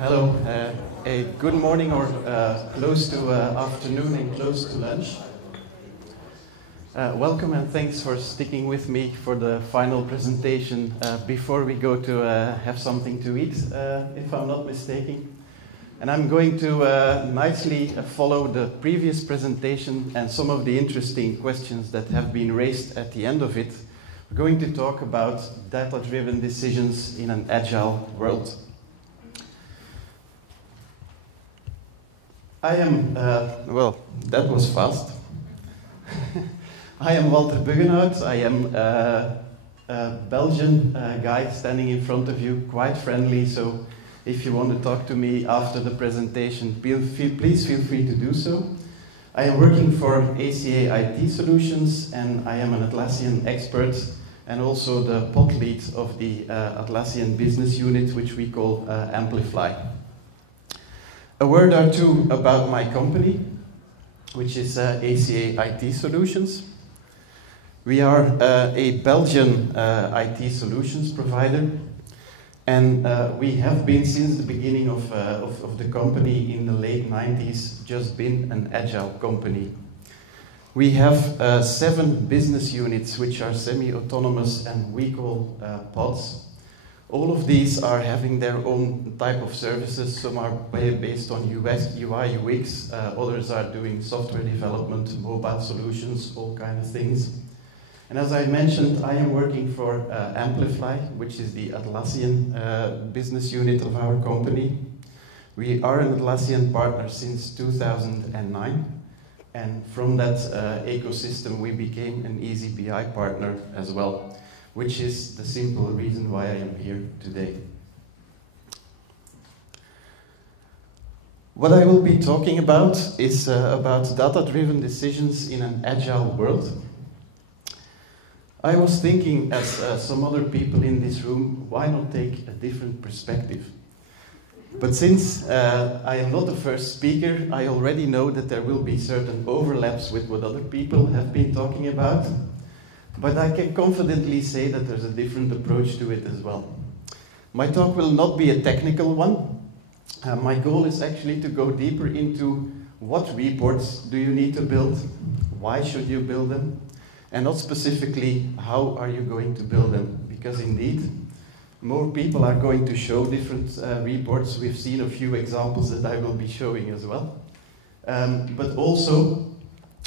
Hello, a good morning or close to afternoon and close to lunch. Welcome and thanks for sticking with me for the final presentation before we go to have something to eat, if I'm not mistaken. And I'm going to nicely follow the previous presentation and some of the interesting questions that have been raised at the end of it. We're going to talk about data-driven decisions in an agile world. I am, well, that was fast. I am Walter Buggenhout. I am a Belgian guy standing in front of you, quite friendly, so if you want to talk to me after the presentation, please feel free to do so. I am working for ACA IT Solutions, and I am an Atlassian expert and also the pod lead of the Atlassian business unit, which we call Amplify. A word or two about my company, which is ACA IT Solutions. We are a Belgian IT solutions provider, and we have been since the beginning of the company in the late 90s just been an agile company. We have 7 business units which are semi-autonomous and we call pods. All of these are having their own type of services. Some are based on UX, UI, UX. Others are doing software development, mobile solutions, all kinds of things. And as I mentioned, I am working for Amplify, which is the Atlassian business unit of our company. We are an Atlassian partner since 2009. And from that ecosystem, we became an eazyBI partner as well, which is the simple reason why I am here today. What I will be talking about is about data-driven decisions in an agile world. I was thinking, as some other people in this room, why not take a different perspective? But since I am not the first speaker, I already know that there will be certain overlaps with what other people have been talking about. But I can confidently say that there's a different approach to it as well. My talk will not be a technical one. My goal is actually to go deeper into what reports do you need to build, why should you build them, and not specifically how are you going to build them. Because indeed, more people are going to show different reports. We've seen a few examples that I will be showing as well. But also,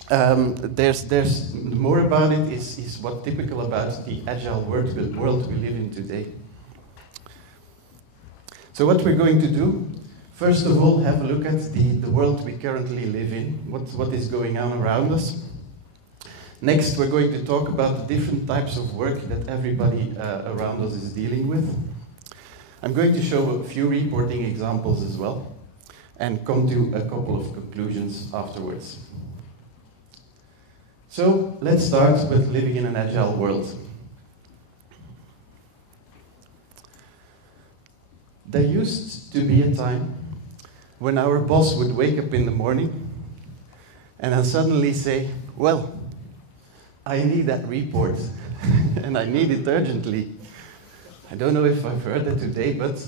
there's more about it is what's typical about the agile world we live in today. So what we're going to do, first of all, have a look at the world we currently live in, what is going on around us. Next, we're going to talk about the different types of work that everybody around us is dealing with. I'm going to show a few reporting examples as well, and come to a couple of conclusions afterwards. So let's start with living in an agile world. There used to be a time when our boss would wake up in the morning and then suddenly say, well, I need that report and I need it urgently. I don't know if I've heard it today, but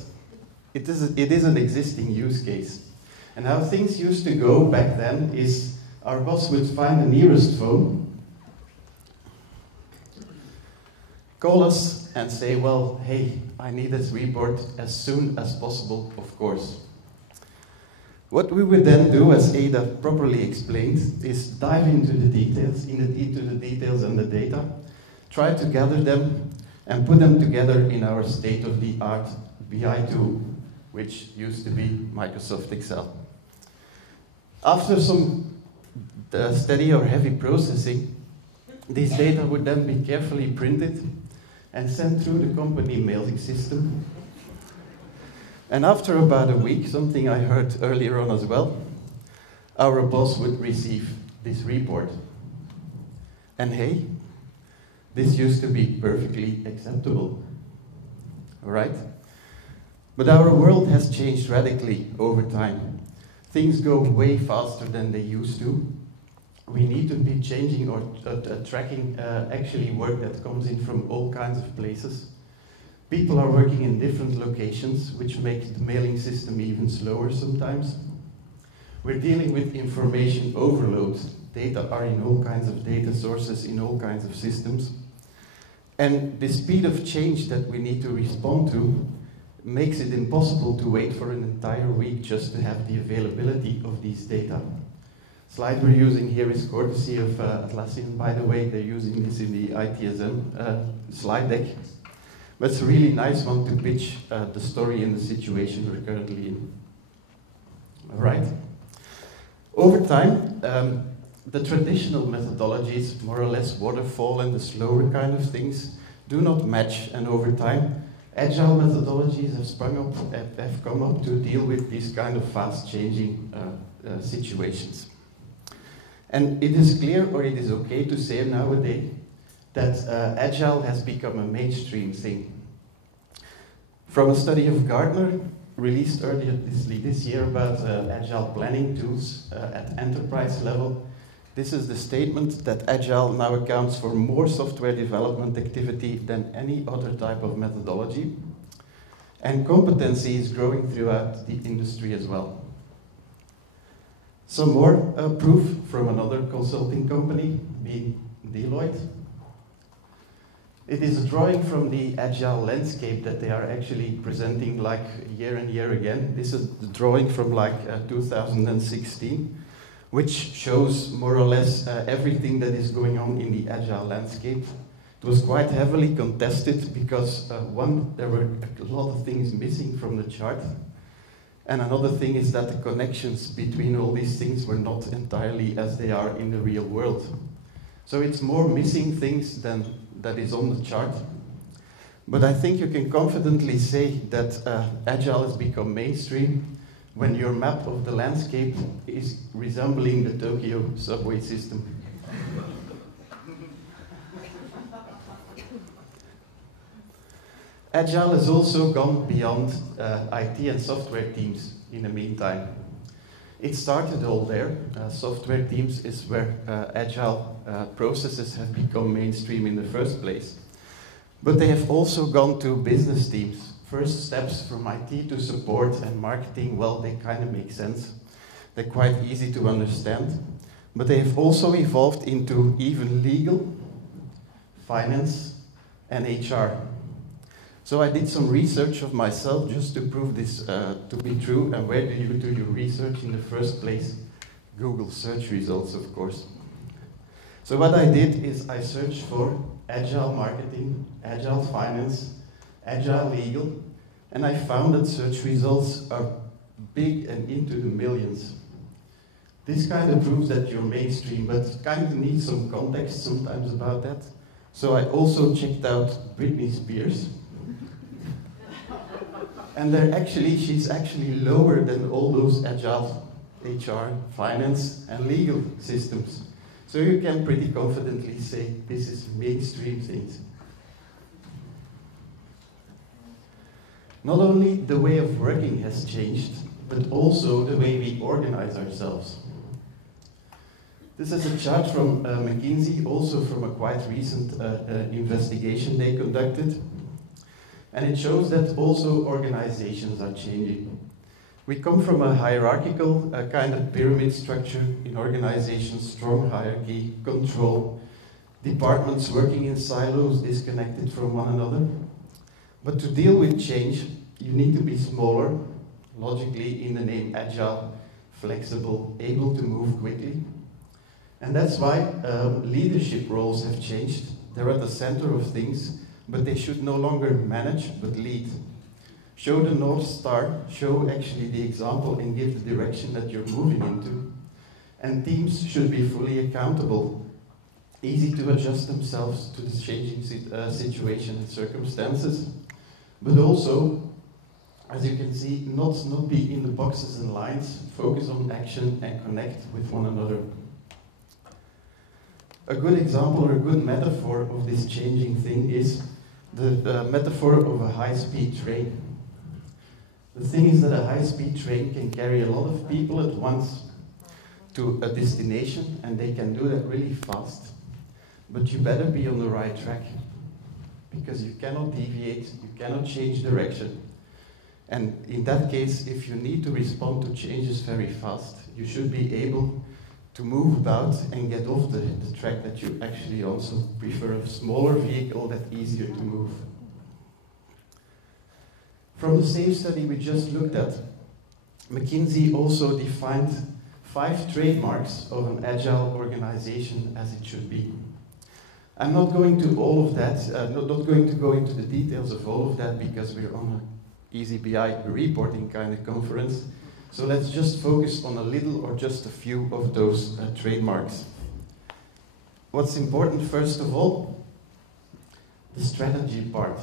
it is an existing use case. And how things used to go back then is our boss would find the nearest phone, call us and say, well, hey, I need this report as soon as possible, of course. What we would then do, as Ada properly explained, is dive into the details, and the data, try to gather them and put them together in our state-of-the-art BI tool, which used to be Microsoft Excel. After some steady or heavy processing, these data would then be carefully printed and sent through the company mailing system. And after about a week, something I heard earlier on as well, our boss would receive this report. And hey, this used to be perfectly acceptable, all right? But our world has changed radically over time. Things go way faster than they used to. We need to be changing or tracking actually work that comes in from all kinds of places. People are working in different locations, which makes the mailing system even slower sometimes. We're dealing with information overload. Data are in all kinds of data sources, in all kinds of systems. And the speed of change that we need to respond to makes it impossible to wait for an entire week just to have the availability of these data. Slide we're using here is courtesy of Atlassian, by the way. They're using this in the ITSM slide deck. But it's a really nice one to pitch the story and the situation we're currently in. All right. Over time, the traditional methodologies, more or less waterfall and the slower kind of things, do not match, and over time, Agile methodologies have sprung up, have come up to deal with these kind of fast-changing situations. And it is clear, or it is okay to say nowadays, that Agile has become a mainstream thing. From a study of Gartner, released earlier this year about Agile planning tools at enterprise level, this is the statement that Agile now accounts for more software development activity than any other type of methodology. And competency is growing throughout the industry as well. Some more proof from another consulting company, being Deloitte. It is a drawing from the Agile landscape that they are actually presenting like year and year again. This is the drawing from like 2016. Which shows more or less everything that is going on in the Agile landscape. It was quite heavily contested because one, there were a lot of things missing from the chart, and another thing is that the connections between all these things were not entirely as they are in the real world. So it's more missing things than that is on the chart. But I think you can confidently say that Agile has become mainstream when your map of the landscape is resembling the Tokyo subway system. Agile has also gone beyond IT and software teams in the meantime. It started all there. Software teams is where Agile processes have become mainstream in the first place. But they have also gone to business teams. First steps from IT to support and marketing, well, they kind of make sense. They're quite easy to understand. But they have also evolved into even legal, finance, and HR. So I did some research of myself just to prove this to be true. And where do you do your research in the first place? Google search results, of course. So what I did is I searched for Agile marketing, Agile finance, Agile legal, and I found that search results are big and into the millions. This kind of proves that you're mainstream, but kind of needs some context sometimes about that. So I also checked out Britney Spears. And she's actually lower than all those Agile HR, finance, and legal systems. So you can pretty confidently say this is mainstream things. Not only the way of working has changed, but also the way we organize ourselves. This is a chart from McKinsey, also from a quite recent investigation they conducted. And it shows that also organizations are changing. We come from a hierarchical kind of pyramid structure in organizations, strong hierarchy, control, departments working in silos, disconnected from one another. But to deal with change, you need to be smaller, logically in the name Agile, flexible, able to move quickly. And that's why leadership roles have changed. They're at the center of things, but they should no longer manage, but lead. Show the North Star, show actually the example and give the direction that you're moving into. And teams should be fully accountable, easy to adjust themselves to the changing situation and circumstances, but also, as you can see, not be in the boxes and lines, focus on action and connect with one another. A good example or a good metaphor of this changing thing is the metaphor of a high-speed train. The thing is that a high-speed train can carry a lot of people at once to a destination, and they can do that really fast. But you better be on the right track, because you cannot deviate, you cannot change direction. And in that case, if you need to respond to changes very fast, you should be able to move about and get off the track, that you actually also prefer a smaller vehicle that's easier to move. From the same study we just looked at, McKinsey also defined 5 trademarks of an agile organization as it should be. I'm not going to all of that, not going to go into the details of all of that because we're on an eazyBI reporting kind of conference. So let's just focus on a little or just a few of those trademarks. What's important, first of all, the strategy part.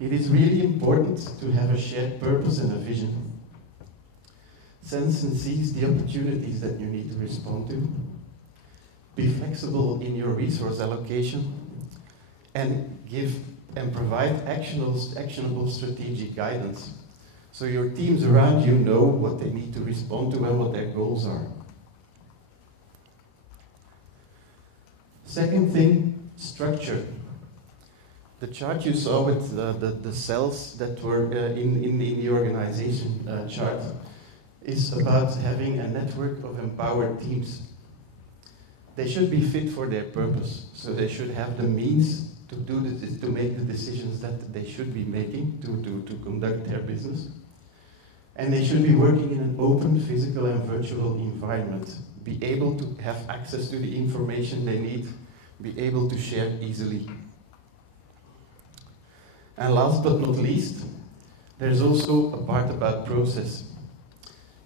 It is really important to have a shared purpose and a vision. Sense and seize the opportunities that you need to respond to. Be flexible in your resource allocation, and give and provide actionable strategic guidance. So your teams around you know what they need to respond to and what their goals are. Second thing, structure. The chart you saw with the cells that were in the organization chart is about having a network of empowered teams. They should be fit for their purpose, so they should have the means to do this, to make the decisions that they should be making to conduct their business. And they should be working in an open physical and virtual environment, be able to have access to the information they need, be able to share easily. And last but not least, there's also a part about process.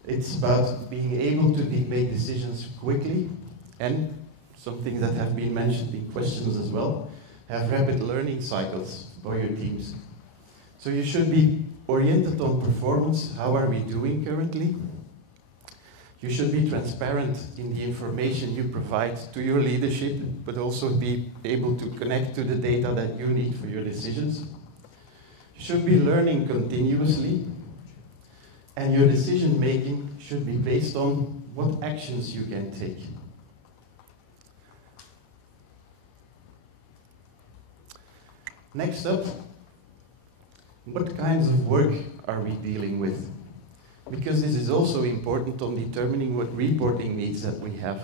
It's about being able to make decisions quickly, and some things that have been mentioned in questions as well, have rapid learning cycles for your teams. So you should be oriented on performance. How are we doing currently? You should be transparent in the information you provide to your leadership, but also be able to connect to the data that you need for your decisions. You should be learning continuously, and your decision making should be based on what actions you can take. Next up, what kinds of work are we dealing with? Because this is also important on determining what reporting needs that we have.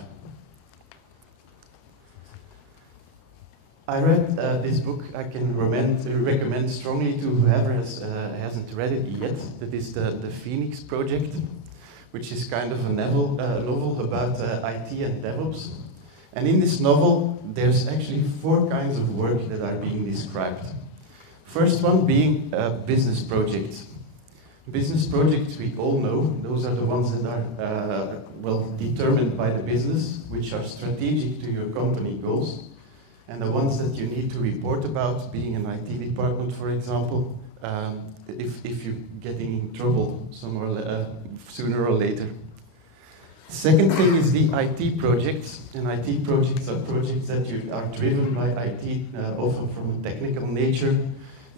I read this book. I can recommend strongly to whoever hasn't read it yet. That is the Phoenix Project, which is kind of a novel about IT and DevOps. And in this novel, there's actually 4 kinds of work that are being described. First one being business projects. Business projects, we all know, those are the ones that are well determined by the business, which are strategic to your company goals. And the ones that you need to report about, being an IT department, for example, if you're getting in trouble sooner or later. Second thing is the IT projects, and IT projects are projects that are driven by IT, often from a technical nature,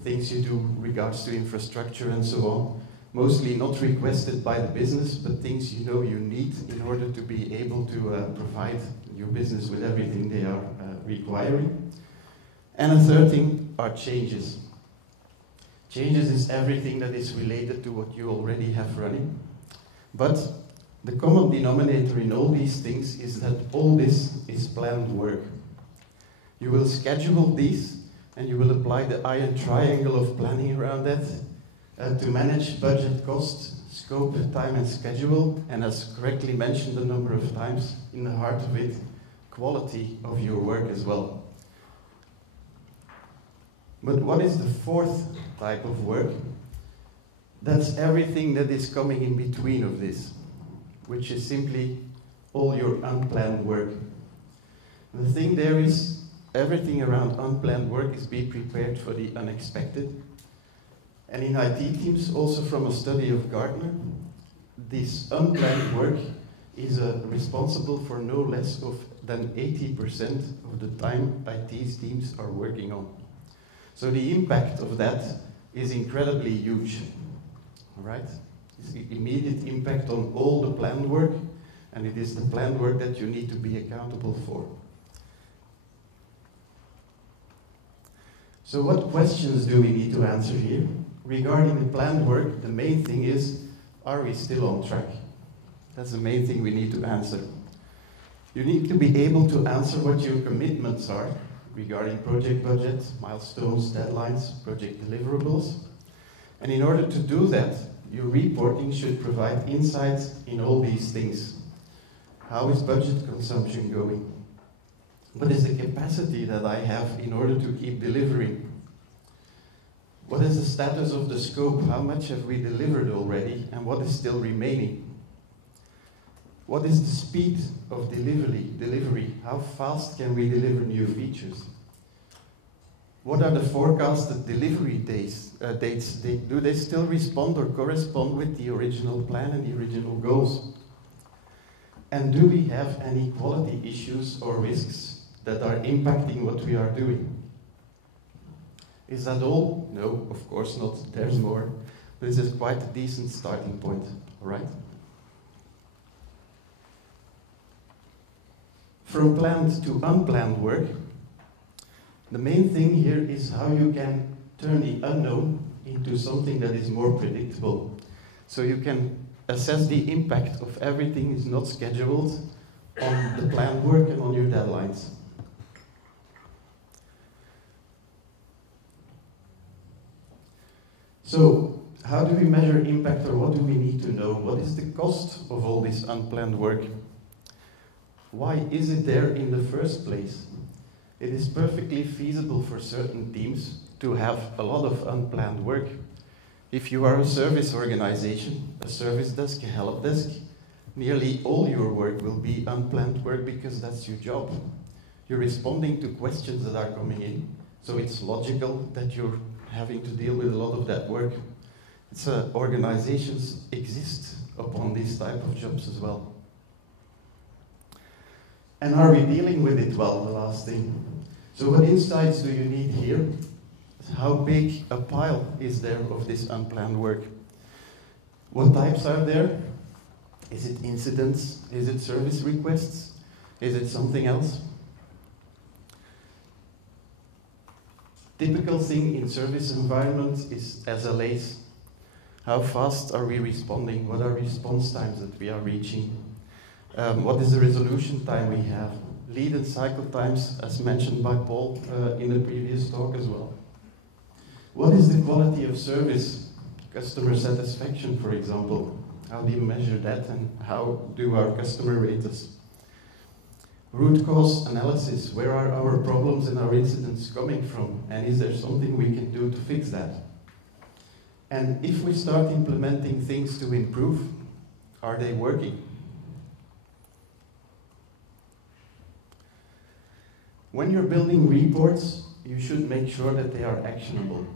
things you do regards to infrastructure and so on, mostly not requested by the business, but things you know you need in order to be able to provide your business with everything they are requiring. And a third thing are changes. Changes is everything that is related to what you already have running, but the common denominator in all these things is that all this is planned work. You will schedule these, and you will apply the iron triangle of planning around that to manage budget, cost, scope, time, and schedule, and as correctly mentioned a number of times, in the heart of it, quality of your work as well. But what is the 4th type of work? That's everything that is coming in between of this, which is simply all your unplanned work. The thing there is, everything around unplanned work is be prepared for the unexpected. And in IT teams, also from a study of Gartner, this unplanned work is responsible for no less than 80% of the time IT teams are working on. So the impact of that is incredibly huge, right? It's the immediate impact on all the planned work, and it is the planned work that you need to be accountable for. So what questions do we need to answer here? Regarding the planned work, the main thing is, are we still on track? That's the main thing we need to answer. You need to be able to answer what your commitments are regarding project budget, milestones, deadlines, project deliverables. And in order to do that, your reporting should provide insights in all these things. How is budget consumption going? What is the capacity that I have in order to keep delivering? What is the status of the scope? How much have we delivered already and what is still remaining? What is the speed of delivery? How fast can we deliver new features? What are the forecasted delivery dates? Do they still respond or correspond with the original plan and the original goals? And do we have any quality issues or risks that are impacting what we are doing? Is that all? No, of course not. There's more. But this is quite a decent starting point, all right? From planned to unplanned work, the main thing here is how you can turn the unknown into something that is more predictable. So you can assess the impact of everything is not scheduled on the planned work and on your deadlines. So, how do we measure impact, or what do we need to know? What is the cost of all this unplanned work? Why is it there in the first place? It is perfectly feasible for certain teams to have a lot of unplanned work. If you are a service organization, a service desk, a help desk, nearly all your work will be unplanned work because that's your job. You're responding to questions that are coming in, so it's logical that you're having to deal with a lot of that work. It's organizations exist upon these type of jobs as well. And are we dealing with it well, the last thing? So what insights do you need here? How big a pile is there of this unplanned work? What types are there? Is it incidents? Is it service requests? Is it something else? Typical thing in service environments is SLAs. How fast are we responding? What are response times that we are reaching? What is the resolution time we have? Lead and cycle times, as mentioned by Paul in the previous talk as well. What is the quality of service? Customer satisfaction, for example. How do you measure that, and how do our customer rate us? Root cause analysis. Where are our problems and our incidents coming from? And is there something we can do to fix that? And if we start implementing things to improve, are they working? When you're building reports, you should make sure that they are actionable.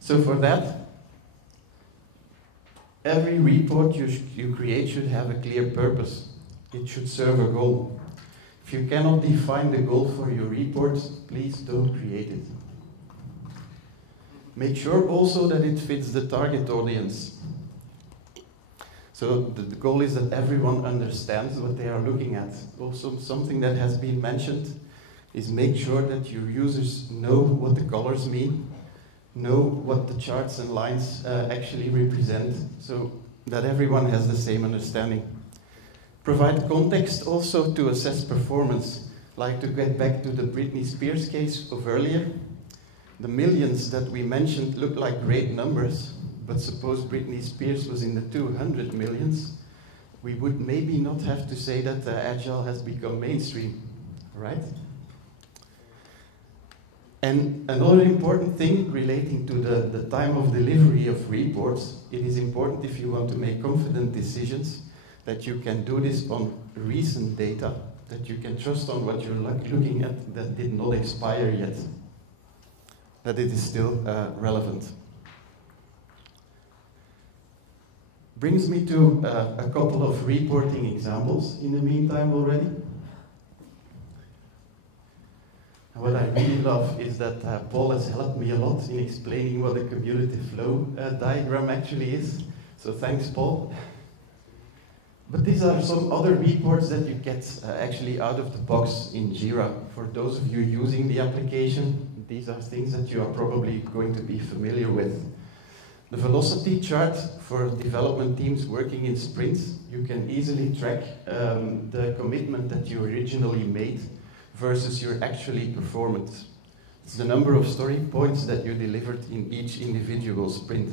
So for that, every report you create should have a clear purpose. It should serve a goal. If you cannot define the goal for your report, please don't create it. Make sure also that it fits the target audience. So the goal is that everyone understands what they are looking at. Also, something that has been mentioned is make sure that your users know what the colors mean, know what the charts and lines actually represent, so that everyone has the same understanding. Provide context also to assess performance. Like to get back to the Britney Spears case of earlier. The millions that we mentioned look like great numbers, but suppose Britney Spears was in the 200 millions, we would maybe not have to say that Agile has become mainstream, right? And another important thing relating to the time of delivery of reports, it is important if you want to make confident decisions that you can do this on recent data, that you can trust on what you're looking at that did not expire yet, that it is still relevant. Brings me to a couple of reporting examples in the meantime already. What I really love is that Paul has helped me a lot in explaining what a cumulative flow diagram actually is. So thanks, Paul. But these are some other reports that you get actually out of the box in Jira. For those of you using the application, these are things that you are probably going to be familiar with. The velocity chart for development teams working in sprints, you can easily track the commitment that you originally made versus your actually performance. It's the number of story points that you delivered in each individual sprint.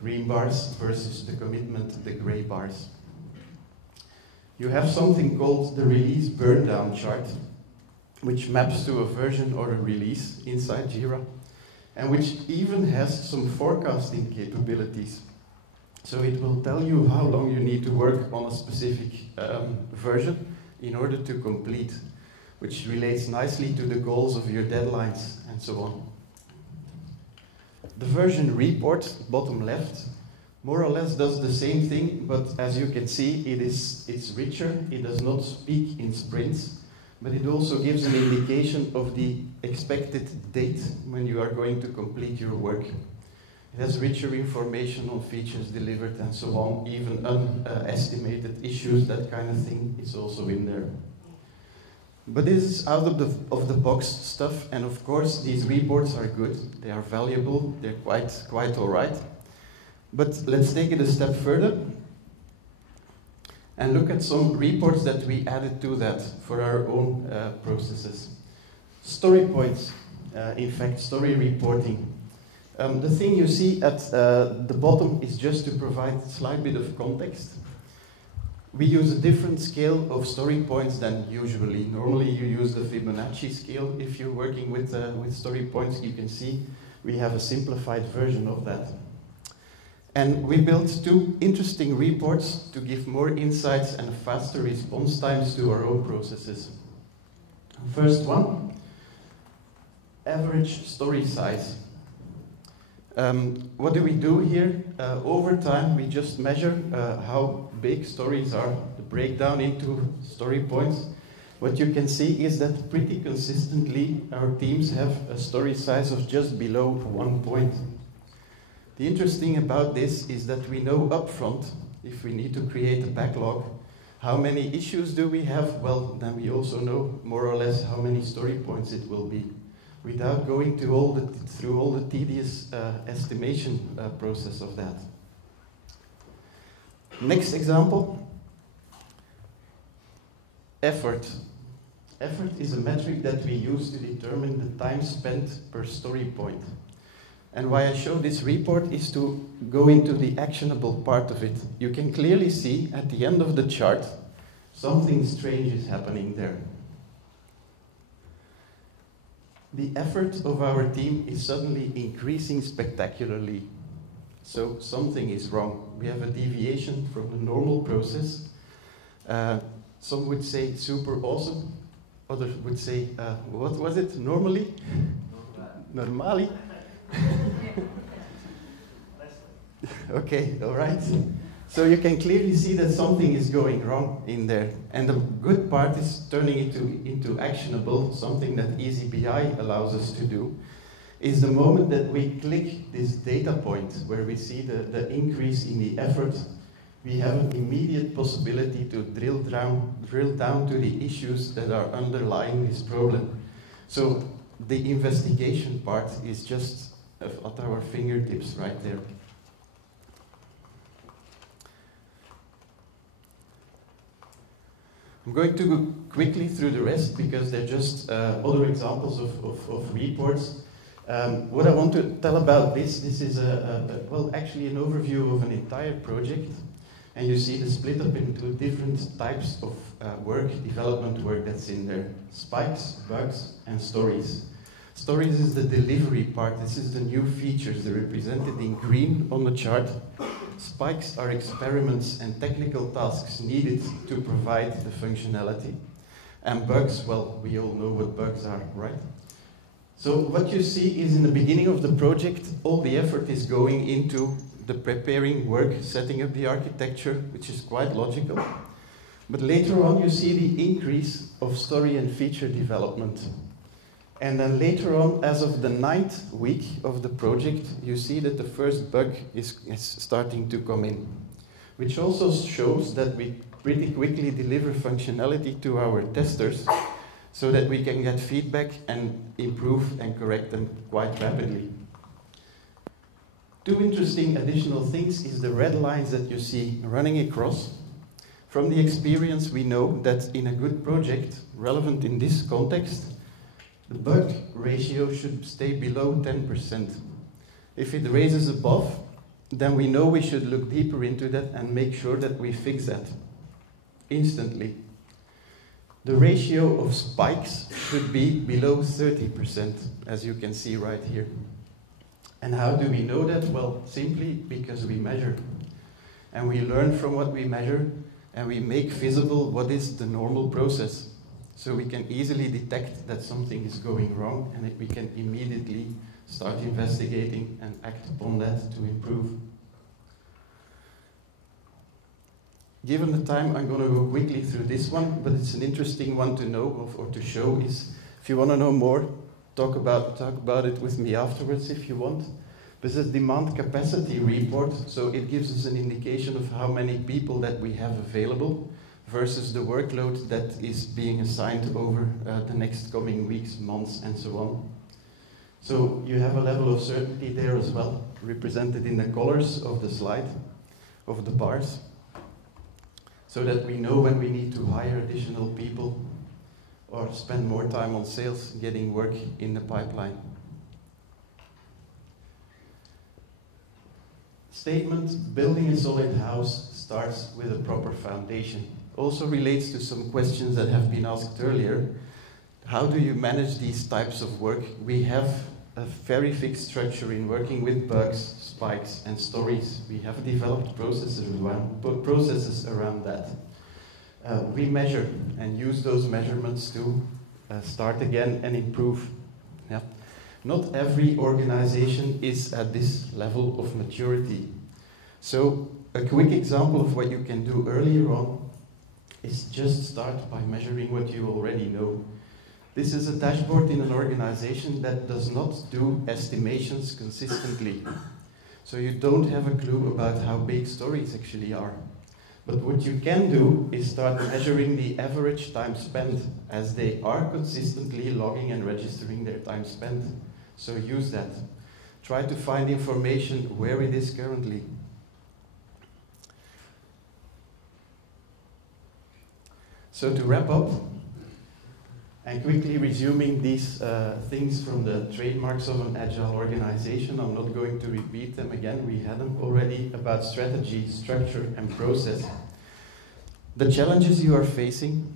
Green bars versus the commitment, the gray bars. You have something called the release burndown chart, which maps to a version or a release inside Jira, and which even has some forecasting capabilities. So it will tell you how long you need to work on a specific version in order to complete, which relates nicely to the goals of your deadlines and so on. The version report, bottom left, more or less does the same thing, but as you can see, it's richer. It does not speak in sprints, but it also gives an indication of the expected date when you are going to complete your work. It has richer information on features delivered and so on, even unestimated issues, that kind of thing is also in there. But this is out of the box stuff, and of course these reports are good, they are valuable, they're quite all right. But let's take it a step further and look at some reports that we added to that for our own processes. Story points, in fact, story reporting. The thing you see at the bottom is just to provide a slight bit of context. We use a different scale of story points than usually. Normally you use the Fibonacci scale. If you're working with story points, you can see we have a simplified version of that. And we built two interesting reports to give more insights and faster response times to our own processes. First one, average story size. What do we do here? Over time, we just measure how big stories are, the breakdown into story points. What you can see is that pretty consistently our teams have a story size of just below 1 point. The interesting about this is that we know upfront, if we need to create a backlog, how many issues do we have? Well, then we also know more or less how many story points it will be, without going through all the tedious estimation process of that. Next example, effort. Effort is a metric that we use to determine the time spent per story point. And why I show this report is to go into the actionable part of it. You can clearly see at the end of the chart, something strange is happening there. The effort of our team is suddenly increasing spectacularly. So something is wrong. We have a deviation from the normal process. Some would say super awesome. Others would say, what was it? Normally? Normali? Okay, all right. So you can clearly see that something is going wrong in there. And the good part is turning it into actionable, something that eazyBI allows us to do, is the moment that we click this data point where we see the increase in the effort, we have an immediate possibility to drill down to the issues that are underlying this problem. So the investigation part is just at our fingertips right there. I'm going to go quickly through the rest because they're just other examples of reports. What I want to tell about this is well, actually an overview of an entire project. And you see the split up into different types of development work that's in there. Spikes, bugs, and stories. Stories is the delivery part. This is the new features. They're represented in green on the chart. Spikes are experiments and technical tasks needed to provide the functionality. And bugs, well, we all know what bugs are, right? So what you see is in the beginning of the project, all the effort is going into the preparing work, setting up the architecture, which is quite logical. But later on, you see the increase of story and feature development. And then later on, as of the 9th week of the project, you see that the first bug is starting to come in, which also shows that we pretty quickly deliver functionality to our testers, so that we can get feedback and improve and correct them quite rapidly. Two interesting additional things is the red lines that you see running across. From the experience, we know that in a good project, relevant in this context, the bug ratio should stay below 10%. If it raises above, then we know we should look deeper into that and make sure that we fix that instantly. The ratio of spikes should be below 30%, as you can see right here. And how do we know that? Well, simply because we measure. And we learn from what we measure, and we make visible what is the normal process. So we can easily detect that something is going wrong, and we can immediately start investigating and act upon that to improve. Given the time, I'm going to go quickly through this one, but it's an interesting one to know or to show. Is if you want to know more, talk about it with me afterwards if you want. This is a demand capacity report, so it gives us an indication of how many people that we have available versus the workload that is being assigned over the next coming weeks, months, and so on. So you have a level of certainty there as well, represented in the colors of the slide, of the bars, so that we know when we need to hire additional people or spend more time on sales, getting work in the pipeline. Statement, building a solid house starts with a proper foundation. Also relates to some questions that have been asked earlier. How do you manage these types of work? We have a very fixed structure in working with bugs, spikes, and stories. We have developed processes around that. We measure and use those measurements to start again and improve. Yeah. Not every organization is at this level of maturity. So a quick example of what you can do earlier on is just start by measuring what you already know. This is a dashboard in an organization that does not do estimations consistently. So you don't have a clue about how big stories actually are. But what you can do is start measuring the average time spent, as they are consistently logging and registering their time spent. So use that. Try to find information where it is currently. So to wrap up, and quickly resuming these things from the trademarks of an agile organization, I'm not going to repeat them again, we had them already, about strategy, structure, and process. The challenges you are facing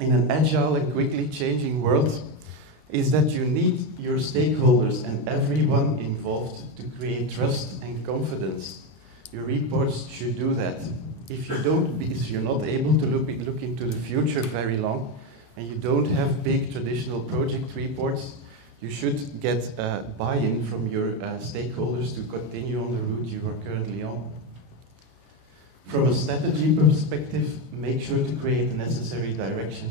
in an agile and quickly changing world is that you need your stakeholders and everyone involved to create trust and confidence. Your reports should do that. If you're not able to look into the future very long, and you don't have big traditional project reports, you should get buy-in from your stakeholders to continue on the route you are currently on. From a strategy perspective, make sure to create the necessary direction.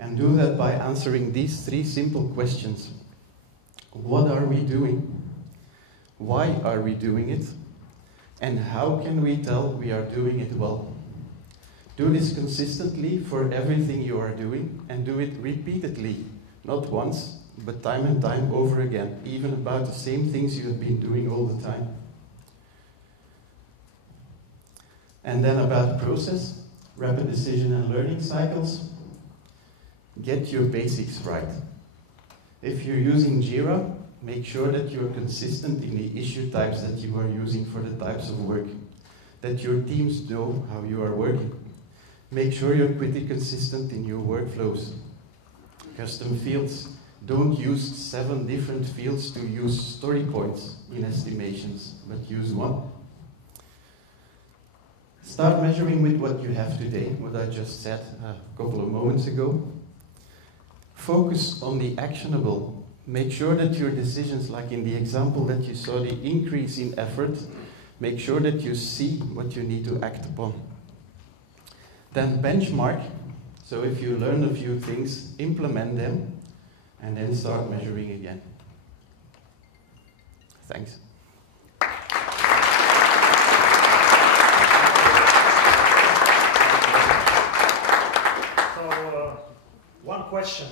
And do that by answering these three simple questions. What are we doing? Why are we doing it? And how can we tell we are doing it well? Do this consistently for everything you are doing, and do it repeatedly, not once, but time and time over again, even about the same things you have been doing all the time. And then about process, rapid decision and learning cycles. Get your basics right. If you're using Jira, make sure that you're consistent in the issue types that you are using for the types of work, that your teams know how you are working. Make sure you're pretty consistent in your workflows. Custom fields. Don't use 7 different fields to use story points in estimations, but use one. Start measuring with what you have today, what I just said a couple of moments ago. Focus on the actionable. Make sure that your decisions, like in the example that you saw, the increase in effort, make sure that you see what you need to act upon. Then benchmark. So if you learn a few things, implement them, and then start measuring again. Thanks. One question,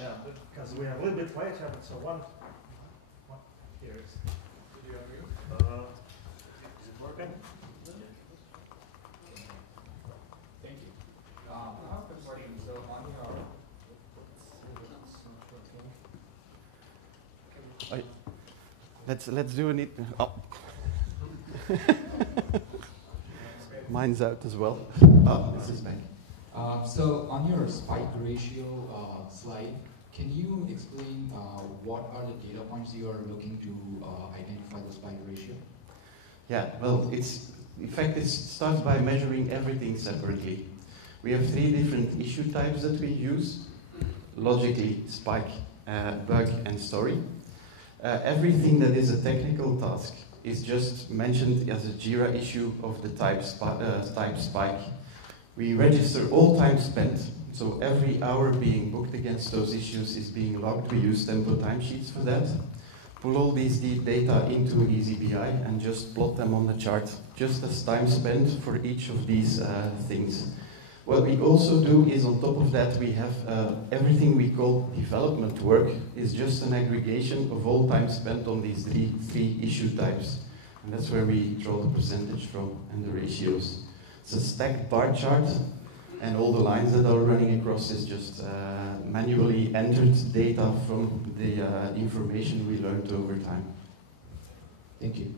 because we are a little bit late, so one here is. Is it working? Thank you. I have a question. So on your Let's do it. Oh. Mine's out as well. Oh, this is back. So on your spike ratio slide, can you explain what are the data points you are looking to identify the spike ratio? Yeah, well, in fact, it starts by measuring everything separately. We have 3 different issue types that we use: logically, spike, bug, and story. Everything that is a technical task is just mentioned as a JIRA issue of the type spike. We register all time spent, so every hour being booked against those issues is being logged. We use tempo timesheets for that. Pull all these data into eazyBI and just plot them on the chart, just as time spent for each of these things. What we also do is, on top of that, we have everything we call development work is just an aggregation of all time spent on these three issue types. And that's where we draw the percentage from and the ratios. It's a stacked bar chart, and all the lines that are running across is just manually entered data from the information we learned over time. Thank you.